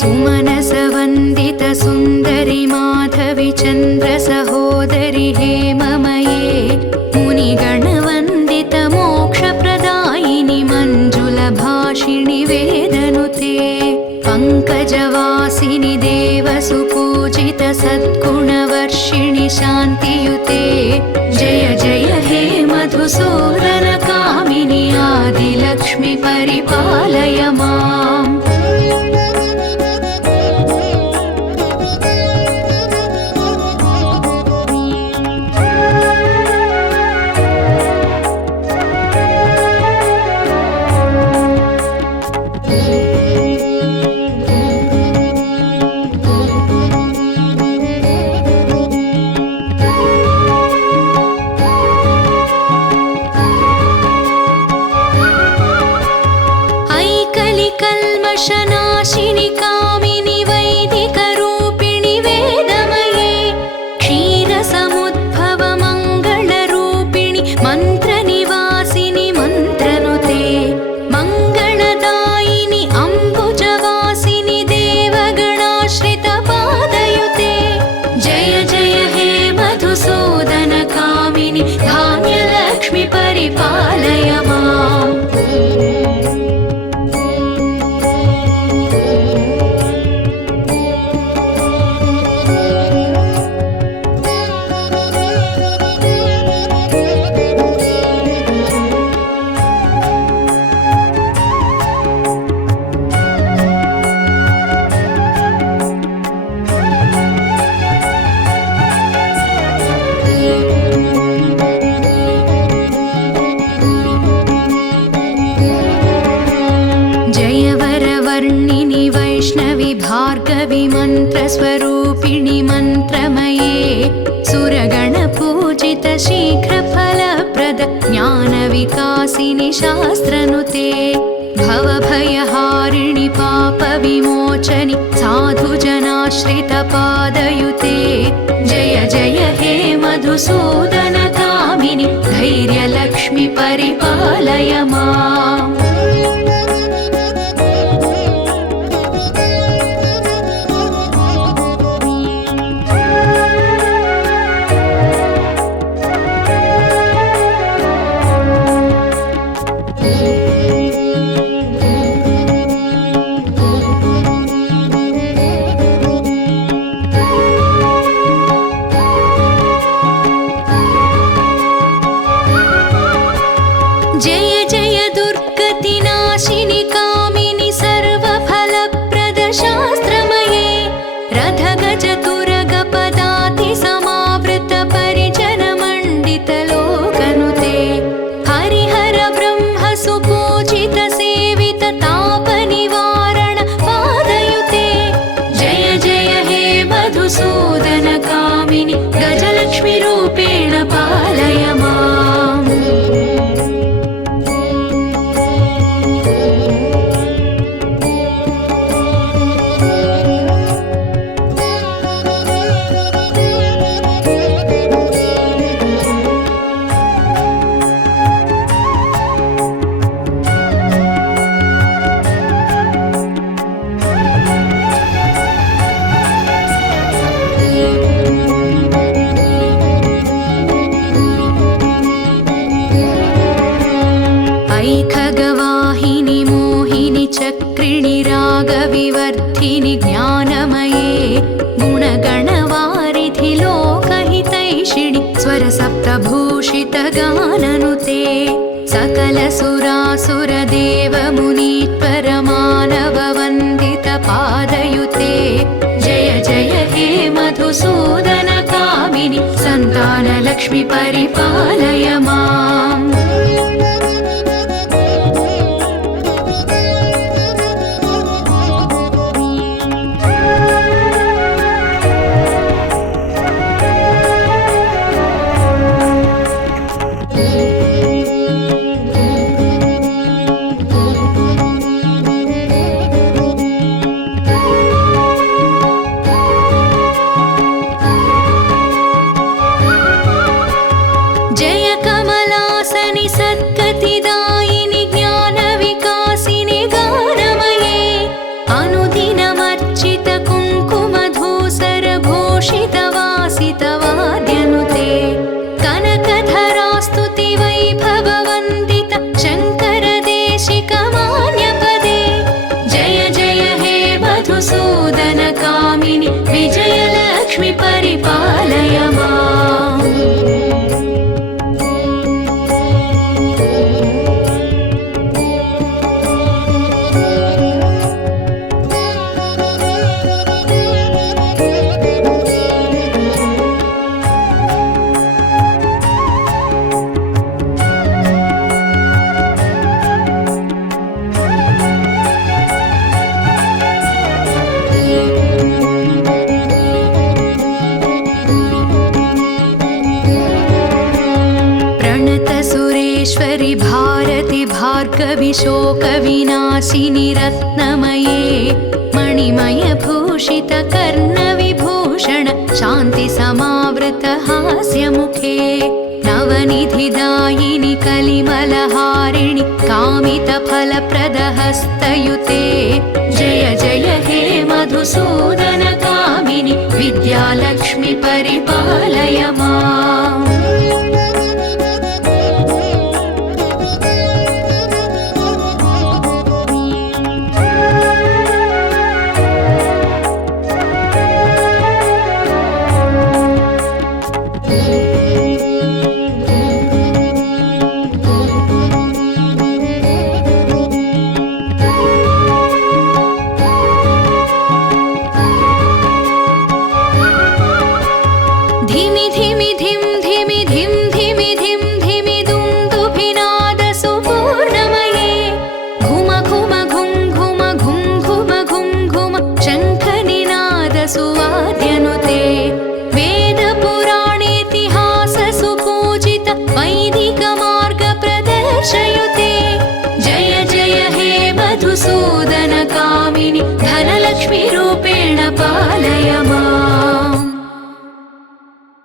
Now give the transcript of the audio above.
सुमनसवन्दित सुन्दरि माधवि चन्द्र सहोदरि हेममये मुनिगणवन्दित मोक्षप्रदायिनि मञ्जुलभाषिणि वेदनुते पङ्कजवासिनि देवसुपूजित सद्गुणवर्षिणि शान्तियुते जय जय हे मधुसूदन कामिनि आदिलक्ष्मि परिपालय माम्। कल्मषनाशिनि कामिनि वैदिकरूपिणि वेदमये क्षीरसमुद्भव मङ्गलरूपिणि मन्त्रनिवासिनि मन्त्रनुते मङ्गलदायिनि अम्बुजवासिनि देवगणाश्रितपादयुते जय जय हे मधुसूदन कामिनि धान्यलक्ष्मि परिपालय माम्। जयवरवर्णिनि वैष्णवि भार्गवि मन्त्रस्वरूपिणि मन्त्रमये सुरगणपूजित शीघ्रफलप्रद ज्ञानविकासिनि शास्त्रनुते भवभयहारिणि पापविमोचनि साधुजनाश्रितपादयुते जय जय हे मधुसूदन कामिनि धैर्यलक्ष्मि परिपालय माम्। जय जय दुर्गतिनाशिनि कामिनि सर्वफलप्रद शास्त्रमये रथगजतुरगपदाति समावृत परिजनमण्डित लोकनुते हरिहर ब्रह्म सुपूजित सेवित तापनिवारण पादयुते जय जय हे मधुसूदन कामिनि गजलक्ष्मि रूपेण पालय माम्। ऐखगवाहिनि मोहिनि चक्रिणि रागविवर्धिनि ज्ञानमये गुणगणवारिधि लोकहितैषिणि स्वरसप्तभूषित गाननुते सकलसुरासुरदेवमुनीश्वर मानववन्दित पादयुते जय जय हे मधुसूदन कामिनि सन्तानलक्ष्मि परिपालय माम्। जय कमल महेश्वरि भारति भार्गवि शोकविनाशिनि रत्नमये मणिमयभूषित कर्णविभूषण शान्तिसमावृत हास्यमुखे नवनिधिदायिनि कलिमलहारिणि कामितफलप्रदहस्तयुते जय जय हे मधुसूदन